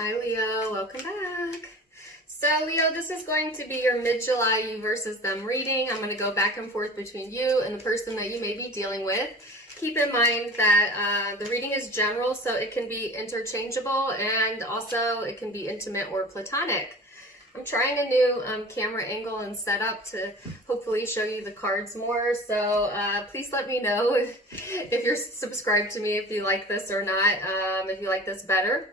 Hi Leo, welcome back. So Leo, this is going to be your mid-July you versus them reading. I'm going to go back and forth between you and the person that you may be dealing with. Keep in mind that the reading is general, so it can be interchangeable and also it can be intimate or platonic. I'm trying a new camera angle and setup to hopefully show you the cards more, so please let me know if you're subscribed to me, if you like this or not, if you like this better.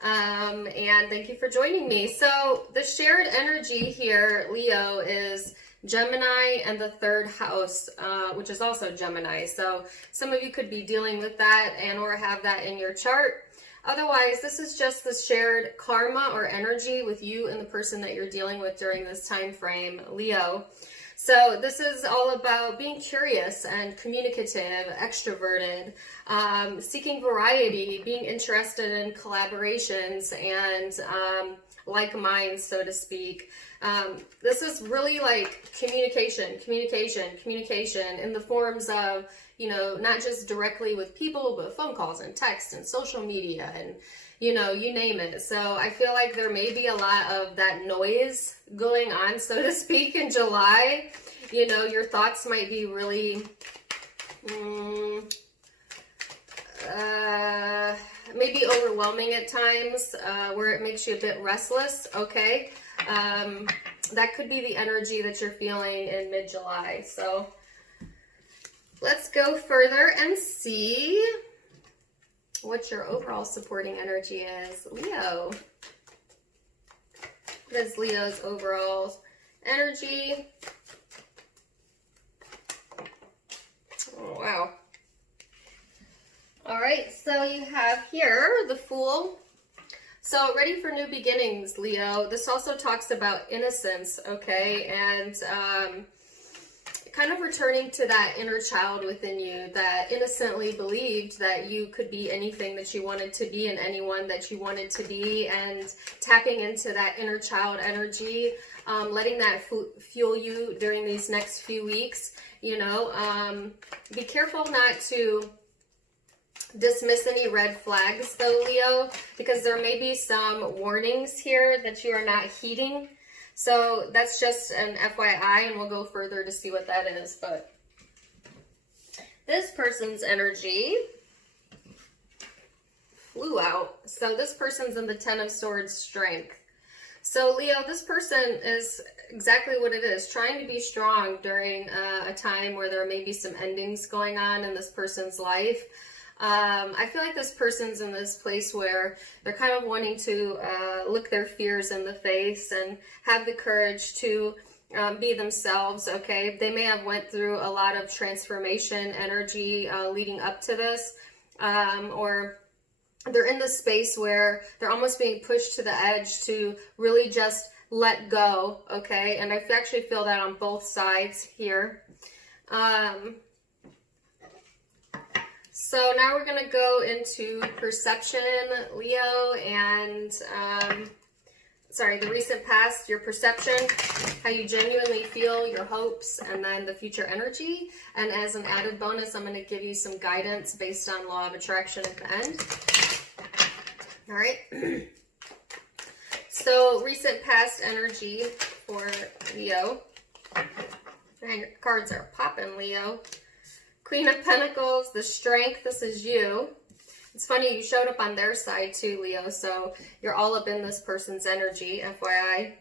And thank you for joining me. So the shared energy here, Leo, is Gemini and the third house, which is also Gemini. So some of you could be dealing with that and or have that in your chart. Otherwise, this is just the shared karma or energy with you and the person that you're dealing with during this time frame, Leo. So this is all about being curious and communicative, extroverted, seeking variety, being interested in collaborations and like minds, so to speak. This is really like communication in the forms of, you know, not just directly with people, but phone calls and text and social media and, you know, you name it. So I feel like there may be a lot of that noise going on, so to speak, in July. You know, your thoughts might be really, maybe overwhelming at times, where it makes you a bit restless, okay? That could be the energy that you're feeling in mid-July. So let's go further and see what your overall supporting energy is. Leo. What is Leo's overall energy? Oh, wow. All right, so you have here the Fool. So ready for new beginnings, Leo. This also talks about innocence, okay? And kind of returning to that inner child within you that innocently believed that you could be anything that you wanted to be and anyone that you wanted to be, and tapping into that inner child energy, letting that fuel you during these next few weeks. You know, be careful not to dismiss any red flags though, Leo, because there may be some warnings here that you are not heeding. So that's just an FYI, and we'll go further to see what that is. But this person's energy flew out. So this person's in the Ten of Swords, strength. So Leo, this person is exactly what it is, trying to be strong during a time where there may be some endings going on in this person's life. I feel like this person's in this place where they're kind of wanting to look their fears in the face and have the courage to be themselves, okay? They may have went through a lot of transformation energy leading up to this, or they're in this space where they're almost being pushed to the edge to really just let go, okay? And I actually feel that on both sides here. So now we're going to go into perception, Leo, and, the recent past, your perception, how you genuinely feel, your hopes, and then the future energy. And as an added bonus, I'm going to give you some guidance based on law of attraction at the end. All right. So recent past energy for Leo. Man, your cards are popping, Leo. Queen of Pentacles, the strength, this is you. It's funny, you showed up on their side too, Leo, so you're all up in this person's energy, FYI.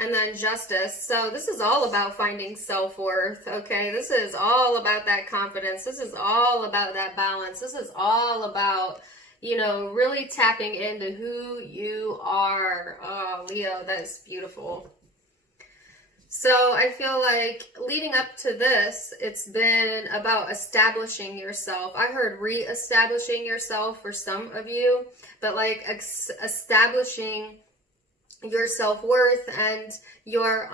And then Justice. So this is all about finding self-worth, okay? This is all about that confidence. This is all about that balance. This is all about, you know, really tapping into who you are. Oh, Leo, that is beautiful. So I feel like leading up to this, it's been about establishing yourself. I heard re-establishing yourself for some of you, but like establishing your self-worth and your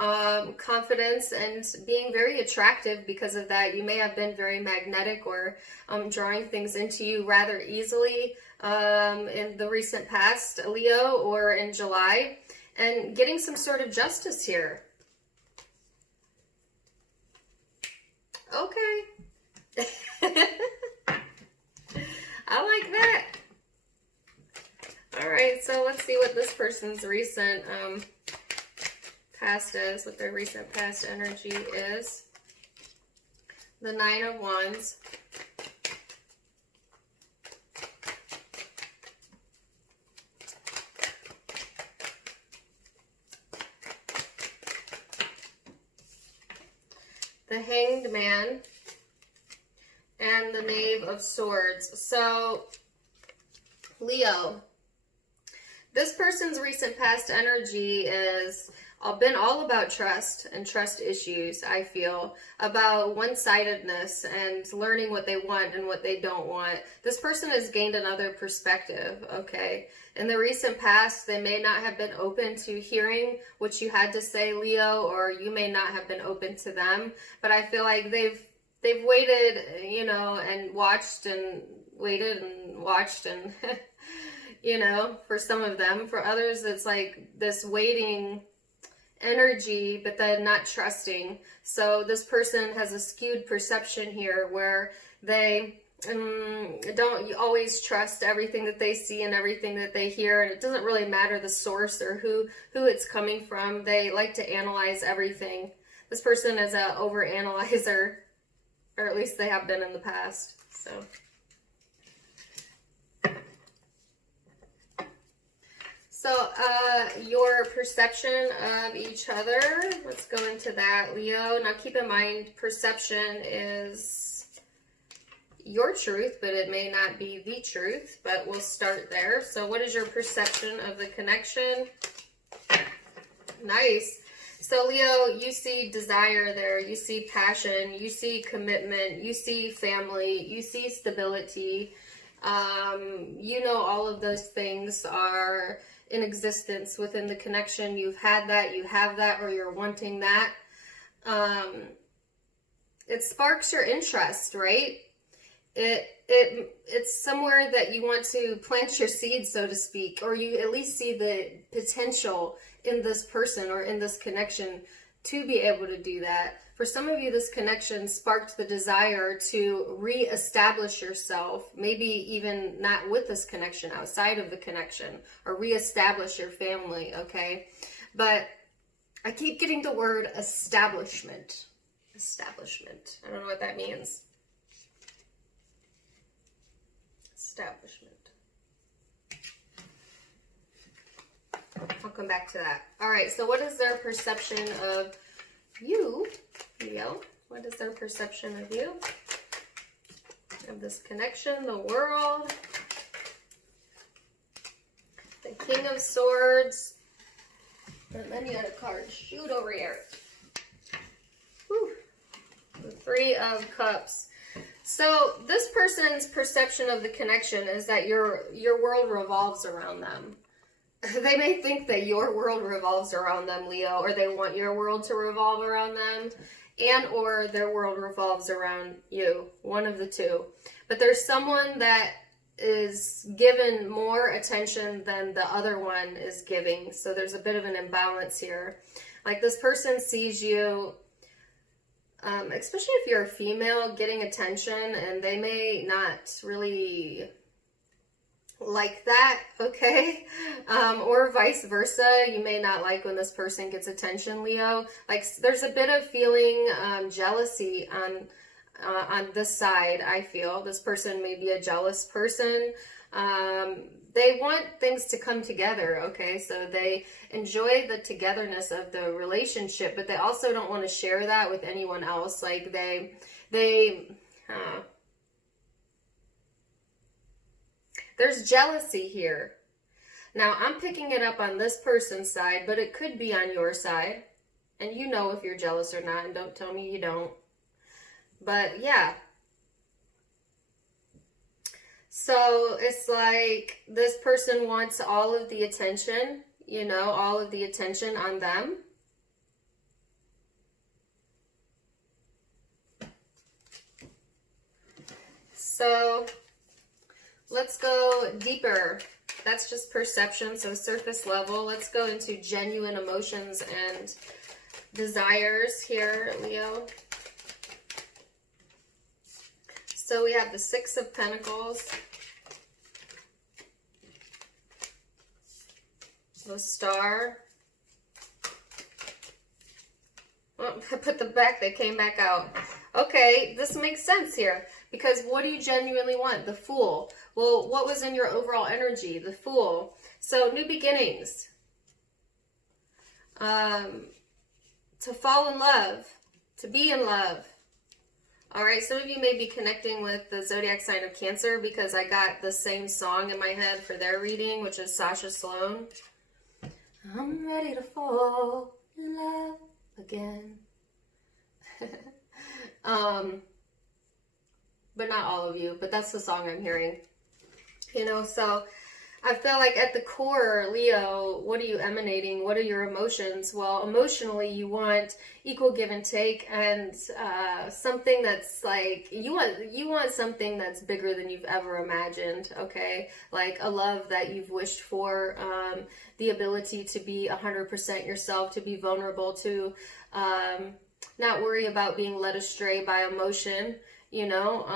confidence and being very attractive because of that. You may have been very magnetic or drawing things into you rather easily in the recent past, Leo, or in July, and getting some sort of justice here. Okay. I like that. All right, so let's see what this person's recent past is, what their recent past energy is. The Nine of Wands. The Hanged Man. And the Knave of Swords. So, Leo, this person's recent past energy is been all about trust and trust issues, I feel, about one-sidedness and learning what they want and what they don't want. This person has gained another perspective, okay? In the recent past, they may not have been open to hearing what you had to say, Leo, or you may not have been open to them, but I feel like they've waited, you know, and watched and waited and watched and, you know, for some of them. For others, it's like this waiting energy, but then not trusting. So this person has a skewed perception here where they don't always trust everything that they see and everything that they hear, and it doesn't really matter the source or who it's coming from. They like to analyze everything. This person is an overanalyzer, or at least they have been in the past. So your perception of each other, let's go into that, Leo. Now keep in mind, perception is your truth, but it may not be the truth, but we'll start there. So what is your perception of the connection? Nice. So Leo, you see desire there, you see passion, you see commitment, you see family, you see stability. You know all of those things are in existence within the connection. You've had that, you have that, or you're wanting that. It sparks your interest, right? It's somewhere that you want to plant your seed, so to speak, or you at least see the potential in this person or in this connection to be able to do that. For some of you, this connection sparked the desire to re-establish yourself, maybe even not with this connection, outside of the connection, or re-establish your family, okay? But I keep getting the word establishment. Establishment. I don't know what that means. Establishment. I'll come back to that. All right, so what is their perception of you, Leo? What is their perception of you? Of this connection, the world. The King of Swords. And then you got a card. Shoot over here. Whew. The Three of Cups. So this person's perception of the connection is that your world revolves around them. They may think that your world revolves around them, Leo, or they want your world to revolve around them, and or their world revolves around you, one of the two. But there's someone that is given more attention than the other one is giving, so there's a bit of an imbalance here. Like this person sees you, especially if you're a female, getting attention, and they may not really like that, okay? Or vice versa. You may not like when this person gets attention, Leo. Like there's a bit of feeling jealousy on this side, I feel. This person may be a jealous person. They want things to come together, okay? So they enjoy the togetherness of the relationship, but they also don't want to share that with anyone else. Like there's jealousy here. Now, I'm picking it up on this person's side, but it could be on your side. And you know if you're jealous or not, and don't tell me you don't. But yeah. So it's like this person wants all of the attention, you know, all of the attention on them. So let's go deeper. That's just perception, so surface level. Let's go into genuine emotions and desires here, Leo. So we have the Six of Pentacles. The Star. Oh, I put them back, they came back out. Okay, this makes sense here. Because what do you genuinely want? The Fool. Well, what was in your overall energy? The Fool. So, new beginnings. To fall in love. To be in love. Alright, some of you may be connecting with the zodiac sign of Cancer because I got the same song in my head for their reading, which is Sasha Sloan. I'm ready to fall in love again. But not all of you, but that's the song I'm hearing. You know, so I feel like at the core, Leo, what are you emanating? What are your emotions? Well, emotionally, you want equal give and take, and something that's like, you want something that's bigger than you've ever imagined, okay? Like a love that you've wished for, the ability to be 100% yourself, to be vulnerable, to not worry about being led astray by emotion, you know,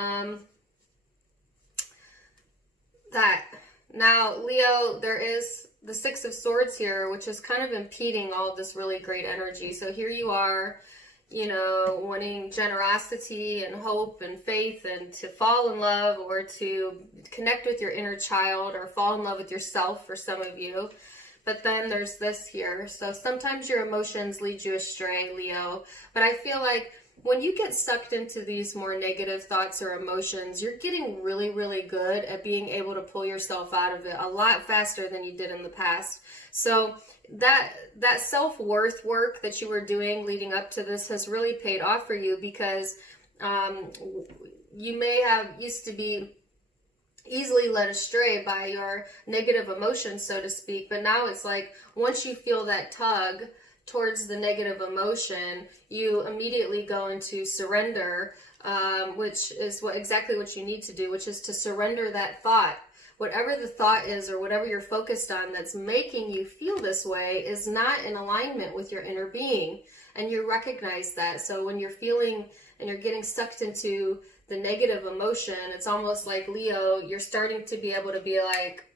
that. Now, Leo, there is the Six of Swords here, which is kind of impeding all of this really great energy. So here you are, you know, wanting generosity and hope and faith and to fall in love or to connect with your inner child or fall in love with yourself for some of you. But then there's this here. So sometimes your emotions lead you astray, Leo. But I feel like when you get sucked into these more negative thoughts or emotions, you're getting really, really good at being able to pull yourself out of it a lot faster than you did in the past. So that self-worth work that you were doing leading up to this has really paid off for you, because you may have used to be easily led astray by your negative emotions, so to speak. But now it's like, once you feel that tug towards the negative emotion, you immediately go into surrender, which is exactly what you need to do, which is to surrender that thought. Whatever the thought is or whatever you're focused on that's making you feel this way is not in alignment with your inner being, and you recognize that. So when you're feeling and you're getting sucked into the negative emotion, it's almost like, Leo, you're starting to be able to be like,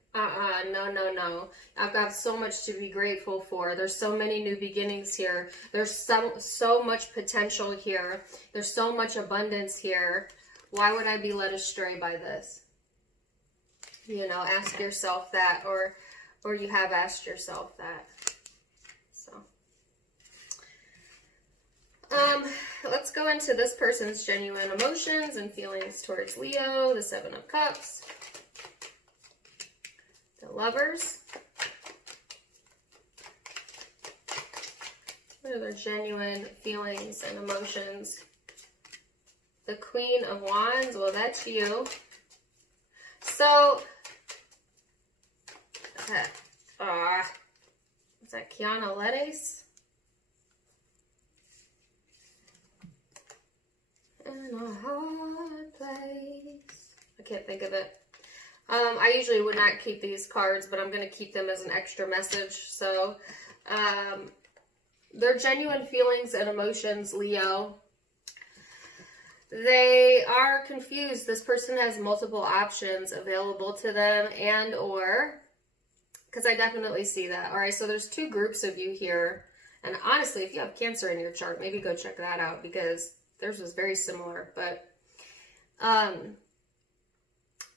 no. I've got so much to be grateful for. There's so many new beginnings here. There's so much potential here. There's so much abundance here. Why would I be led astray by this? You know, ask yourself that, or you have asked yourself that. So, let's go into this person's genuine emotions and feelings towards Leo, the Seven of Cups. The Lovers. What are their genuine feelings and emotions? The Queen of Wands. Well, that's you. So, is that Kiana Ledes? In a hard place. I can't think of it. I usually would not keep these cards, but I'm going to keep them as an extra message. So, their genuine feelings and emotions, Leo. They are confused. This person has multiple options available to them, and or, because I definitely see that. All right, so there's two groups of you here. And honestly, if you have Cancer in your chart, maybe go check that out, because theirs was very similar. But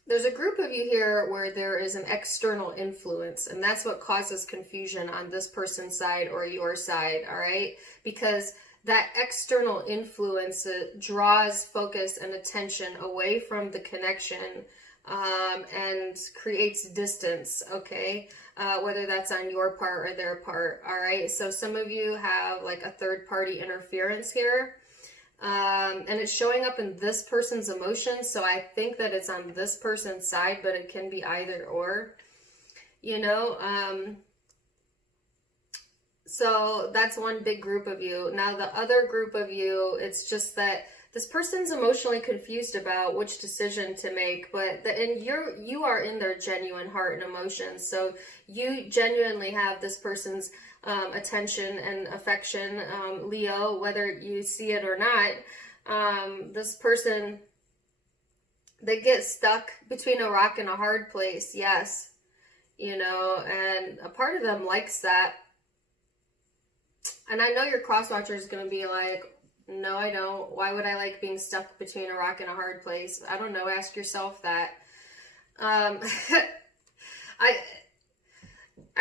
there's a group of you here where there is an external influence, and that's what causes confusion on this person's side or your side, all right? Because that external influence draws focus and attention away from the connection, and creates distance, okay? Whether that's on your part or their part, all right? So some of you have like a third-party interference here. And it's showing up in this person's emotions, so I think that it's on this person's side, but it can be either or, you know. So that's one big group of you. Now the other group of you, it's just that this person's emotionally confused about which decision to make, but you are in their genuine heart and emotions, so you genuinely have this person's attention and affection, Leo, whether you see it or not. This person, they get stuck between a rock and a hard place, yes. you know, and a part of them likes that. And I know your cross-watcher is going to be like, no, I don't. Why would I like being stuck between a rock and a hard place? I don't know. Ask yourself that. I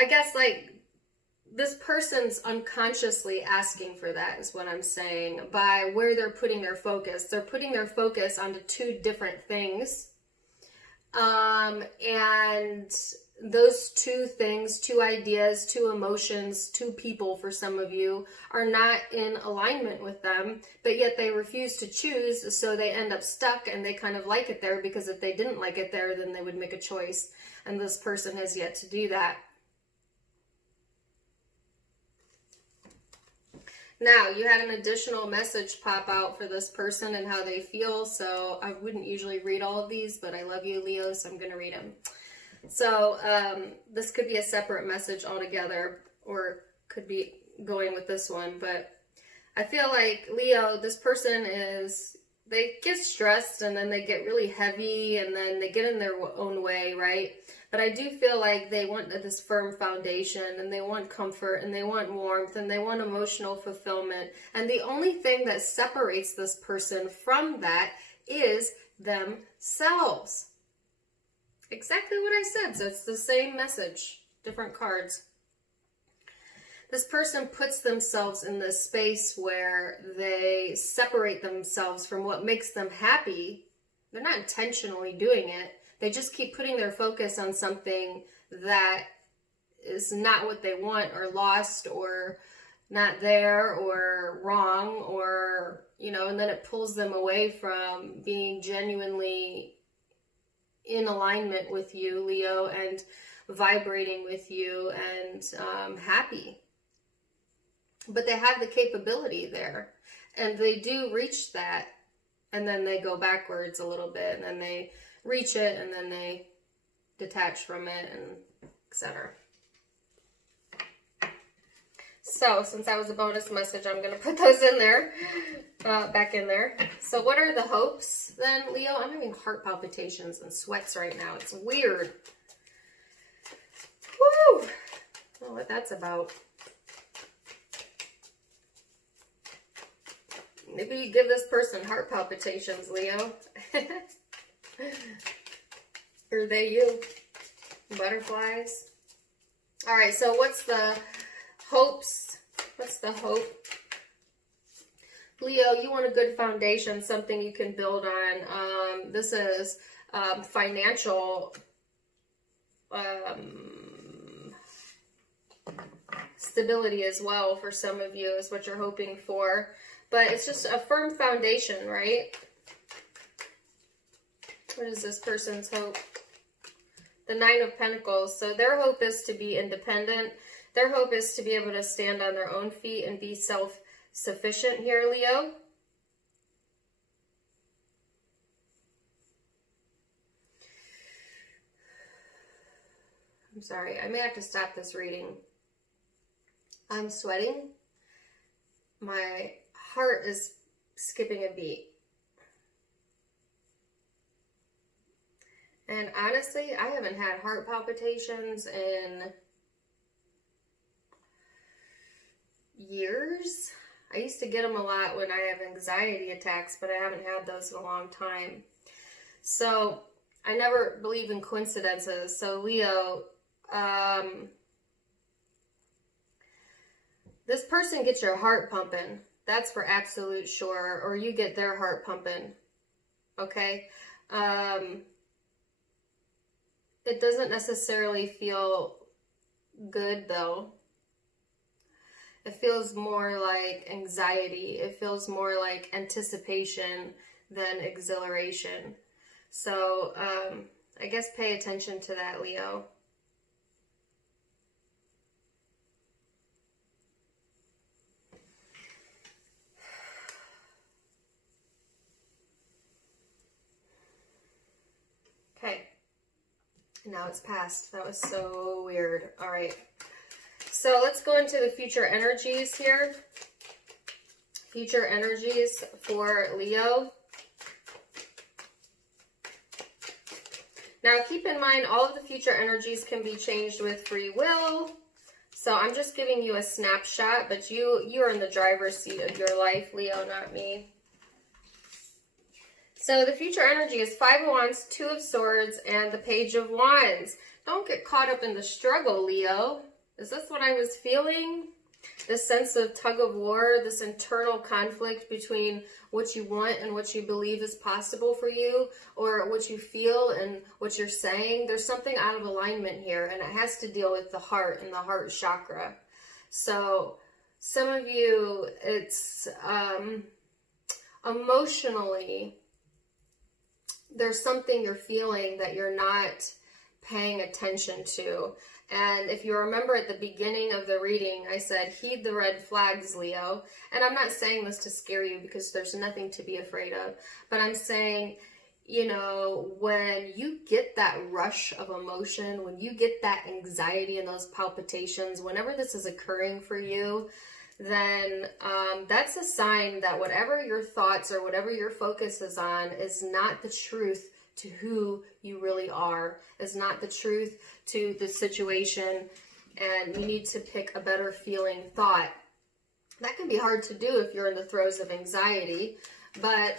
guess, like, this person's unconsciously asking for that is what I'm saying, by where they're putting their focus. They're putting their focus onto two different things. And those two things, two ideas, two emotions, two people for some of you are not in alignment with them, but yet they refuse to choose, so they end up stuck and they kind of like it there, because if they didn't like it there, then they would make a choice. And this person has yet to do that. Now, you had an additional message pop out for this person and how they feel, so I wouldn't usually read all of these, but I love you, Leo, so I'm going to read them. So, this could be a separate message altogether, or could be going with this one, but I feel like, Leo, this person they get stressed, and then they get really heavy, and then they get in their own way, right? But I do feel like they want this firm foundation, and they want comfort, and they want warmth, and they want emotional fulfillment. And the only thing that separates this person from that is themselves. Exactly what I said. So it's the same message, different cards. This person puts themselves in this space where they separate themselves from what makes them happy. They're not intentionally doing it. They just keep putting their focus on something that is not what they want, or lost, or not there, or wrong, or, you know, and then it pulls them away from being genuinely in alignment with you, Leo, and vibrating with you, and happy. But they have the capability there, and they do reach that, and then they go backwards a little bit, and then they reach it, and then they detach from it, and etc. So, since that was a bonus message, I'm going to put those in there, back in there. So, what are the hopes then, Leo? I'm having heart palpitations and sweats right now. It's weird. Woo! I don't know what that's about. Maybe you give this person heart palpitations, Leo. Or they you. Butterflies. All right, so what's the hopes? What's the hope? Leo, you want a good foundation, something you can build on. This is financial stability as well for some of you is what you're hoping for. But it's just a firm foundation, right? What is this person's hope? The Nine of Pentacles. So their hope is to be independent. Their hope is to be able to stand on their own feet and be self-sufficient here, Leo. I'm sorry. I may have to stop this reading. I'm sweating. My heart is skipping a beat. And honestly, I haven't had heart palpitations in years. I used to get them a lot when I have anxiety attacks, but I haven't had those in a long time. So I never believe in coincidences. So Leo, this person gets your heart pumping. That's for absolute sure. Or you get their heart pumping. Okay? It doesn't necessarily feel good, though. It feels more like anxiety. It feels more like anticipation than exhilaration. So, I guess pay attention to that, Leo. Okay. Now it's passed. That was so weird. All right. So let's go into the future energies here. Future energies for Leo. Now, keep in mind, all of the future energies can be changed with free will. So I'm just giving you a snapshot, but you're in the driver's seat of your life, Leo, not me. So the future energy is 5 of Wands, 2 of Swords, and the Page of Wands. Don't get caught up in the struggle, Leo. Is this what I was feeling? This sense of tug of war, this internal conflict between what you want and what you believe is possible for you, or what you feel and what you're saying. There's something out of alignment here, and it has to deal with the heart and the heart chakra. So some of you, it's emotionally, there's something you're feeling that you're not paying attention to. And if you remember at the beginning of the reading, I said, heed the red flags, Leo. And I'm not saying this to scare you, because there's nothing to be afraid of. But I'm saying, you know, when you get that rush of emotion, when you get that anxiety and those palpitations, whenever this is occurring for you, then that's a sign that whatever your thoughts or whatever your focus is on is not the truth to who you really are, is not the truth to the situation, and you need to pick a better feeling thought. That can be hard to do if you're in the throes of anxiety, but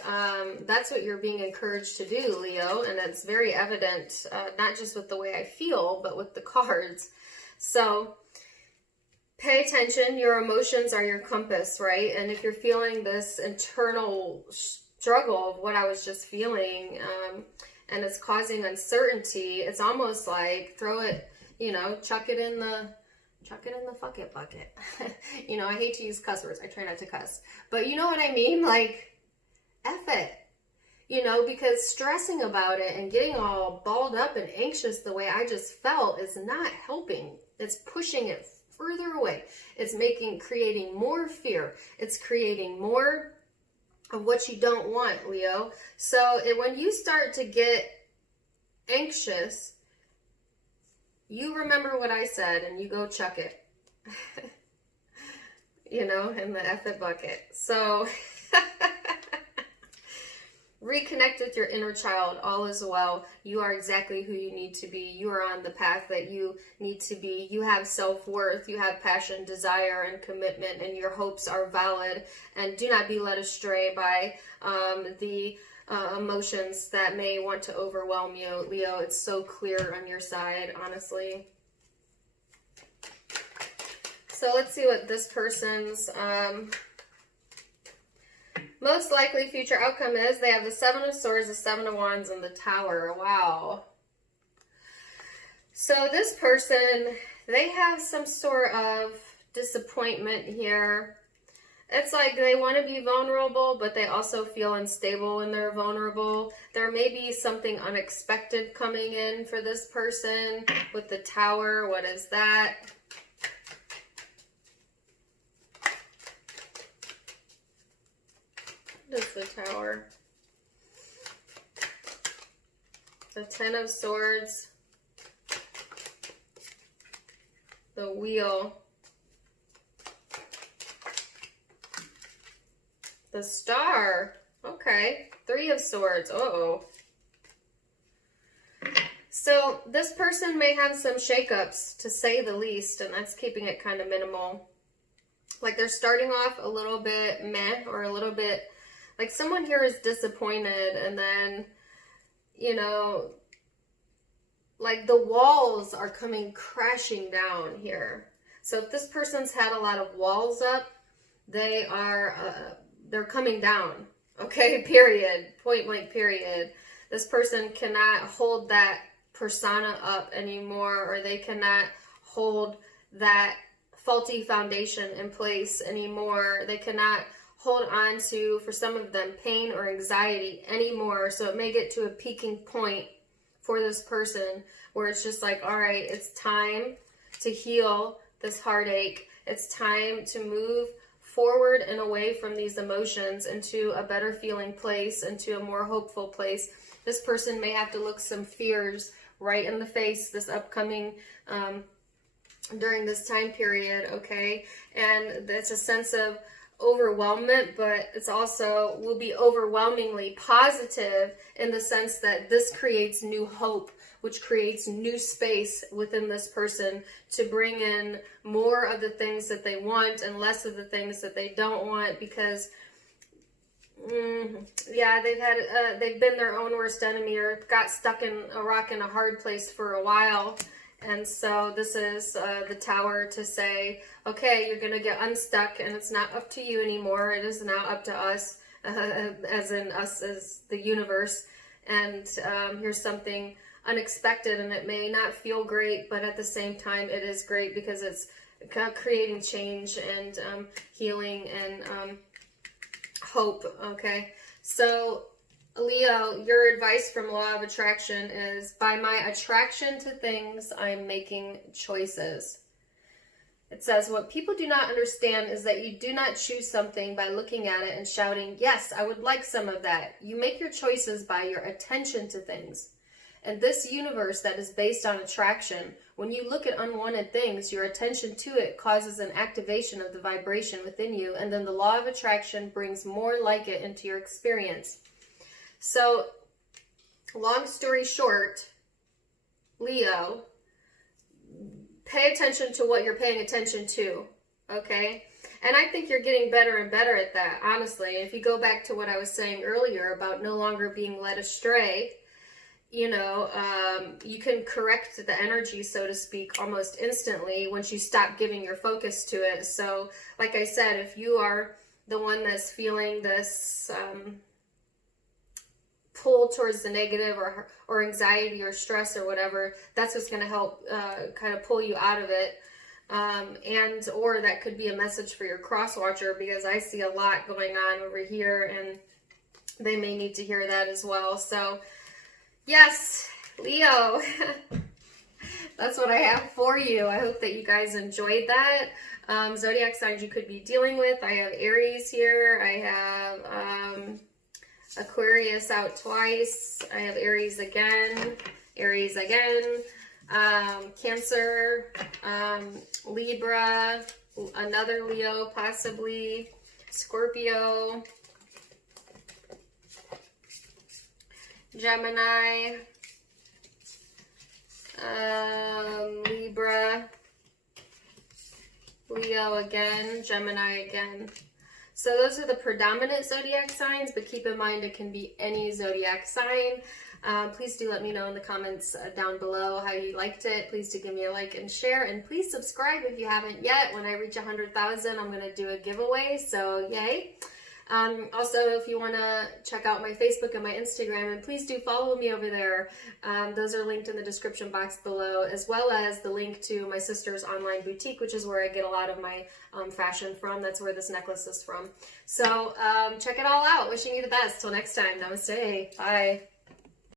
that's what you're being encouraged to do, Leo, and it's very evident, not just with the way I feel, but with the cards. So pay attention. Your emotions are your compass, right? And if you're feeling this internal struggle of what I was just feeling, and it's causing uncertainty, it's almost like throw it, you know, chuck it in the fuck it bucket. You know, I hate to use cuss words. I try not to cuss. But you know what I mean? Like, F it. You know, because stressing about it and getting all balled up and anxious the way I just felt is not helping. It's pushing it further away. It's creating more fear. It's creating more of what you don't want, Leo. So when you start to get anxious, you remember what I said and you go chuck it. You know, in the F it bucket. So reconnect with your inner child. All is well. You are exactly who you need to be. You are on the path that you need to be. You have self-worth. You have passion, desire, and commitment, and your hopes are valid. And do not be led astray by the emotions that may want to overwhelm you, Leo. It's so clear on your side, honestly. So let's see what this person's most likely future outcome is. They have the 7 of Swords, the 7 of Wands, and the Tower. Wow. So this person, they have some sort of disappointment here. It's like they want to be vulnerable, but they also feel unstable when they're vulnerable. There may be something unexpected coming in for this person with the Tower. What is that? What is the Tower? The 10 of Swords. The Wheel. The Star. Okay. 3 of Swords. Uh-oh. So this person may have some shakeups, to say the least, and that's keeping it kind of minimal. Like they're starting off a little bit meh, or a little bit like someone here is disappointed, and then, you know, like the walls are coming crashing down here. So if this person's had a lot of walls up, they are, they're coming down. Okay, period. Point blank, period. This person cannot hold that persona up anymore, or they cannot hold that faulty foundation in place anymore. They cannot hold on to, for some of them, pain or anxiety anymore. So it may get to a peaking point for this person where it's just like, all right, it's time to heal this heartache. It's time to move forward and away from these emotions into a better feeling place, into a more hopeful place. This person may have to look some fears right in the face this upcoming during this time period, okay? And it's a sense of overwhelmment, but it's also will be overwhelmingly positive in the sense that this creates new hope which creates new space within this person to bring in more of the things that they want and less of the things that they don't want, because yeah, they've been their own worst enemy, or got stuck in a rock and a hard place for a while. And so this is the Tower to say, okay, you're going to get unstuck, and it's not up to you anymore. It is now up to us, as in us as the universe. And here's something unexpected, and it may not feel great, but at the same time, it is great because it's creating change and healing and hope. Okay, so Leo, your advice from Law of Attraction is, by my attraction to things, I'm making choices. It says, what people do not understand is that you do not choose something by looking at it and shouting, yes, I would like some of that. You make your choices by your attention to things. And this universe that is based on attraction, when you look at unwanted things, your attention to it causes an activation of the vibration within you, and then the law of attraction brings more like it into your experience. So, long story short, Leo, pay attention to what you're paying attention to, okay? And I think you're getting better and better at that, honestly. If you go back to what I was saying earlier about no longer being led astray, you know, you can correct the energy, so to speak, almost instantly once you stop giving your focus to it. So, like I said, if you are the one that's feeling this pull towards the negative, or anxiety or stress or whatever, that's what's going to help kind of pull you out of it. And or that could be a message for your cross watcher, because I see a lot going on over here and they may need to hear that as well. So yes, Leo, that's what I have for you. I hope that you guys enjoyed that. Zodiac signs you could be dealing with. I have Aries here. I have Aquarius out twice. I have Aries again, Cancer, Libra, another Leo possibly, Scorpio, Gemini, Libra, Leo again, Gemini again. So those are the predominant zodiac signs, but keep in mind it can be any zodiac sign. Please do let me know in the comments down below how you liked it. Please do give me a like and share, and please subscribe if you haven't yet. When I reach 100,000, I'm going to do a giveaway, so yay. Also, if you want to check out my Facebook and my Instagram, and please do follow me over there. Those are linked in the description box below, as well as the link to my sister's online boutique, which is where I get a lot of my fashion from. That's where this necklace is from. So check it all out. Wishing you the best. Till next time. Namaste. Bye.